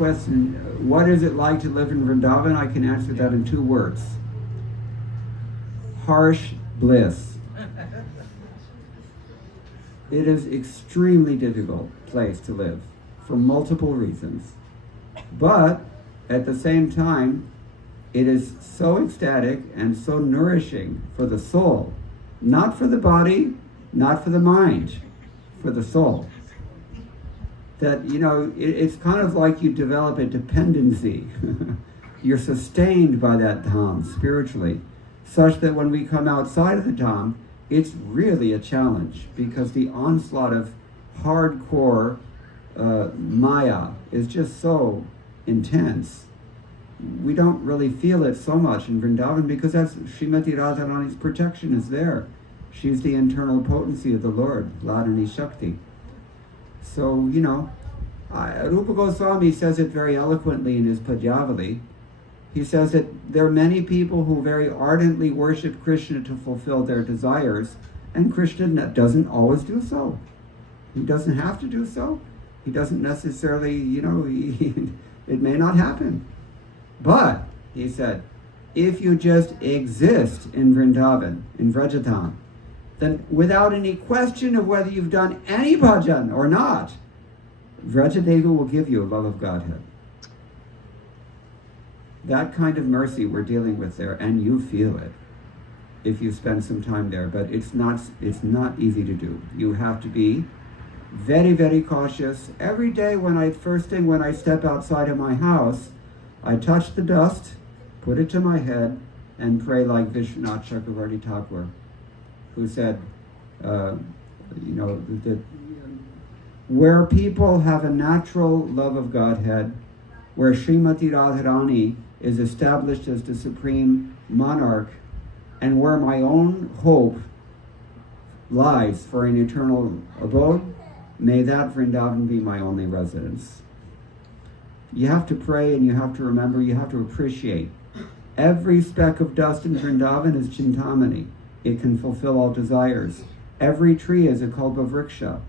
question, what is it like to live in Vrindavan? I can answer that in 2 words. Harsh bliss. It is extremely difficult place to live for multiple reasons. But at the same time, it is so ecstatic and so nourishing for the soul. Not for the body, not for the mind, for the soul. That, it's kind of like you develop a dependency. You're sustained by that dham spiritually, such that when we come outside of the dham, it's really a challenge, because the onslaught of hardcore maya is just so intense. We don't really feel it so much in Vrindavan, because that's Srimati Radharani's protection is there. She's the internal potency of the Lord, Ladani Shakti. So, Rupa Goswami says it very eloquently in his Padyavali. He says that there are many people who very ardently worship Krishna to fulfill their desires, and Krishna doesn't always do so. He doesn't have to do so. He doesn't necessarily, it may not happen. But, he said, if you just exist in Vrindavan, in Vrajadham, then without any question of whether you've done any bhajan or not, Vrajadeva will give you a love of Godhead. That kind of mercy we're dealing with there, and you feel it if you spend some time there. But it's not easy to do. You have to be very, very cautious. Every day first thing when I step outside of my house, I touch the dust, put it to my head, and pray like Vishwanath Chakravarti Thakur, who said, that where people have a natural love of Godhead, where Srimati Radharani is established as the supreme monarch, and where my own hope lies for an eternal abode, may that Vrindavan be my only residence. You have to pray, and you have to remember, you have to appreciate. Every speck of dust in Vrindavan is Chintamani. It can fulfill all desires. Every tree is a Kalpavriksha.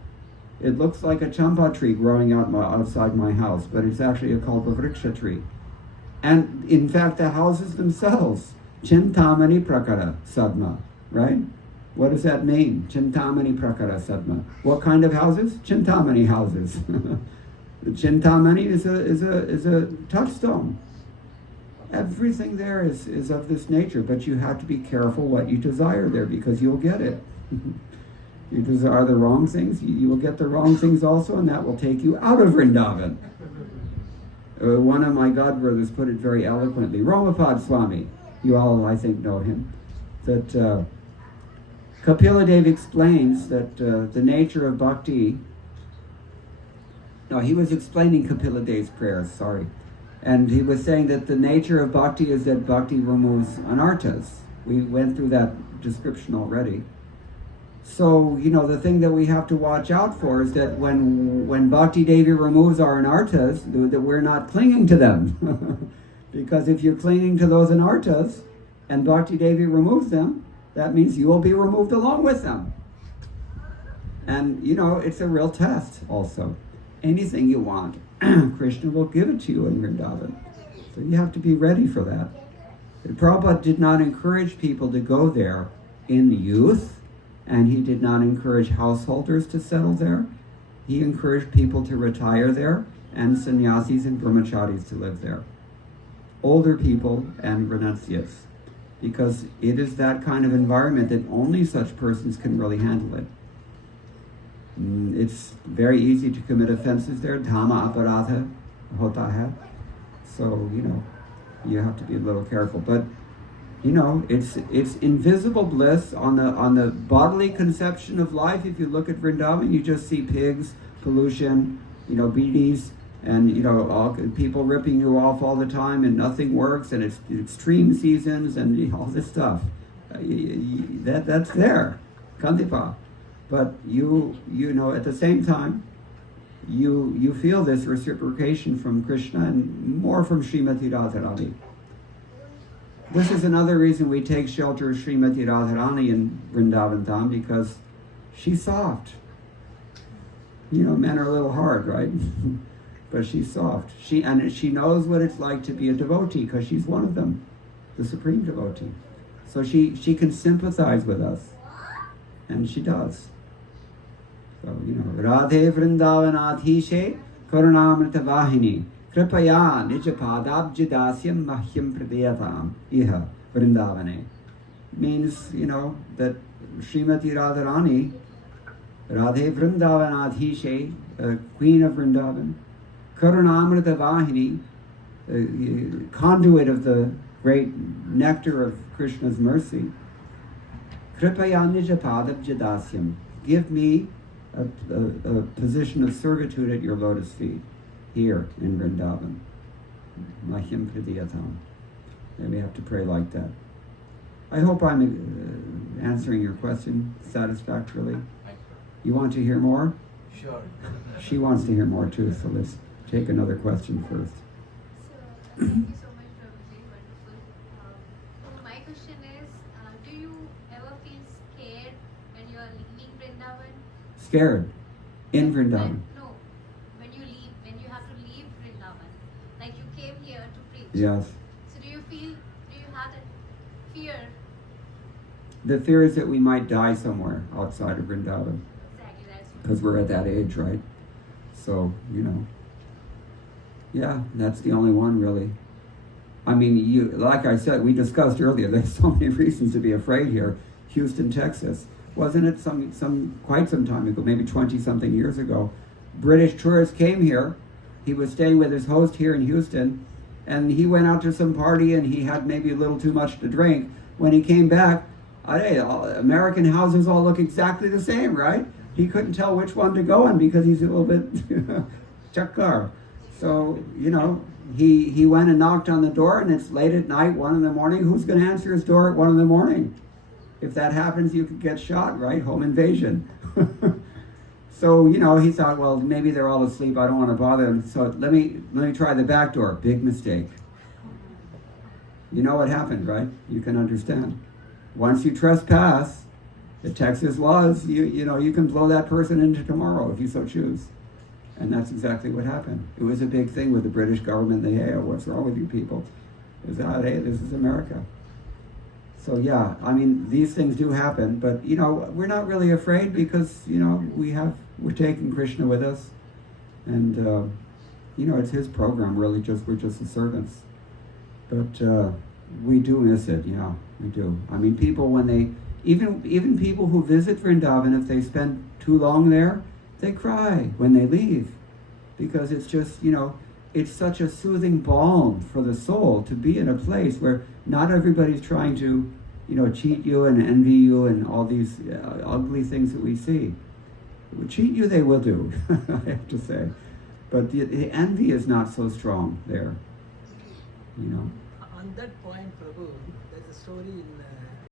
It looks like a champa tree growing outside my house, but it's actually a Kalpavriksha tree. And in fact, the houses themselves, Chintamani Prakara Sadma, right? What does that mean? Chintamani Prakara Sadma. What kind of houses? Chintamani houses. The Chintamani is a touchstone. Everything there is of this nature, but you have to be careful what you desire there, because you'll get it. You desire the wrong things, you will get the wrong things also, and that will take you out of Vrindavan. One of my godbrothers put it very eloquently. Romapad Swami, you all, I think, know him, that Kapila Dev explains that the nature of bhakti. No, he was explaining Kapila Dev's prayers, sorry. And he was saying that the nature of bhakti is that bhakti removes anarthas. We went through that description already. So, the thing that we have to watch out for is that when Bhakti Devi removes our anarthas, that we're not clinging to them. Because if you're clinging to those anarthas and Bhakti Devi removes them, that means you will be removed along with them. And, it's a real test also. Anything you want, Krishna will give it to you in Vrindavan. So you have to be ready for that. Prabhupada did not encourage people to go there in youth, and he did not encourage householders to settle there. He encouraged people to retire there, and sannyasis and brahmacharis to live there. Older people and renunciates, because it is that kind of environment that only such persons can really handle it. It's very easy to commit offenses there. Dhamma aparadha hota hai. So, you have to be a little careful. But, it's invisible bliss on the bodily conception of life. If you look at Vrindavan, you just see pigs, pollution, beaties, and, all, people ripping you off all the time, and nothing works, and it's extreme seasons, and all this stuff. That's there. Kandipa. But at the same time, you feel this reciprocation from Krishna and more from Srimati Radharani. This is another reason we take shelter of Srimati Radharani in Vrindavan Dham, because she's soft. Men are a little hard, right? but she's soft. She knows what it's like to be a devotee because she's one of them, the supreme devotee. So she can sympathize with us, and she does. So, Radhe Vrindavanadhishe Karunamrita Vahini Kripaya Nijapadabjadasyam Mahyam Pradeyatam Iha Vrindavane. Means, that Srimati Radharani, Radhe Vrindavanadhishe, Queen of Vrindavan, Karunamrita Vahini, conduit of the great nectar of Krishna's mercy, Kripaya Nijapadabjadasyam, give me a position of servitude at your lotus feet, here in Vrindavan. Mahyam Pradeyatam. And we have to pray like that. I hope I'm answering your question satisfactorily. You want to hear more? Sure. She wants to hear more too, so let's take another question first. So, thank you so much, Prabhuji. Wonderful. So my question is, do you ever feel scared when you are leaving Vrindavan? Scared? In Vrindavan? No. When you have to leave Vrindavan. Like you came here to preach. Yes. So do you have that fear? The fear is that we might die somewhere outside of Vrindavan. Exactly, that's Because we're at that age, right? So, yeah, that's the only one, really. I mean, like I said, we discussed earlier, there's so many reasons to be afraid here. Houston, Texas. Wasn't it quite some time ago, maybe 20-something years ago, British tourist came here. He was staying with his host here in Houston, and he went out to some party, and he had maybe a little too much to drink. When he came back, American houses all look exactly the same, right? He couldn't tell which one to go in because he's a little bit chakkar. So, he went and knocked on the door, and it's late at night, 1 a.m. Who's going to answer his door at 1 a.m? If that happens, you could get shot, right? Home invasion. So, he thought, well, maybe they're all asleep. I don't want to bother them. So let me try the back door. Big mistake. You know what happened, right? You can understand. Once you trespass, the Texas laws, you can blow that person into tomorrow if you so choose. And that's exactly what happened. It was a big thing with the British government. Hey, what's wrong with you people? It was, hey, this is America. So yeah, I mean, these things do happen, but we're not really afraid because we're taking Krishna with us, and it's his program. Really, we're just the servants. But we do miss it. Yeah, we do. I mean, people when they even people who visit Vrindavan, if they spend too long there, they cry when they leave, because it's just it's such a soothing balm for the soul to be in a place where not everybody's trying to, cheat you and envy you and all these ugly things that we see. Cheat you they will do, I have to say. But the envy is not so strong there, On that point, Prabhu, there's a story in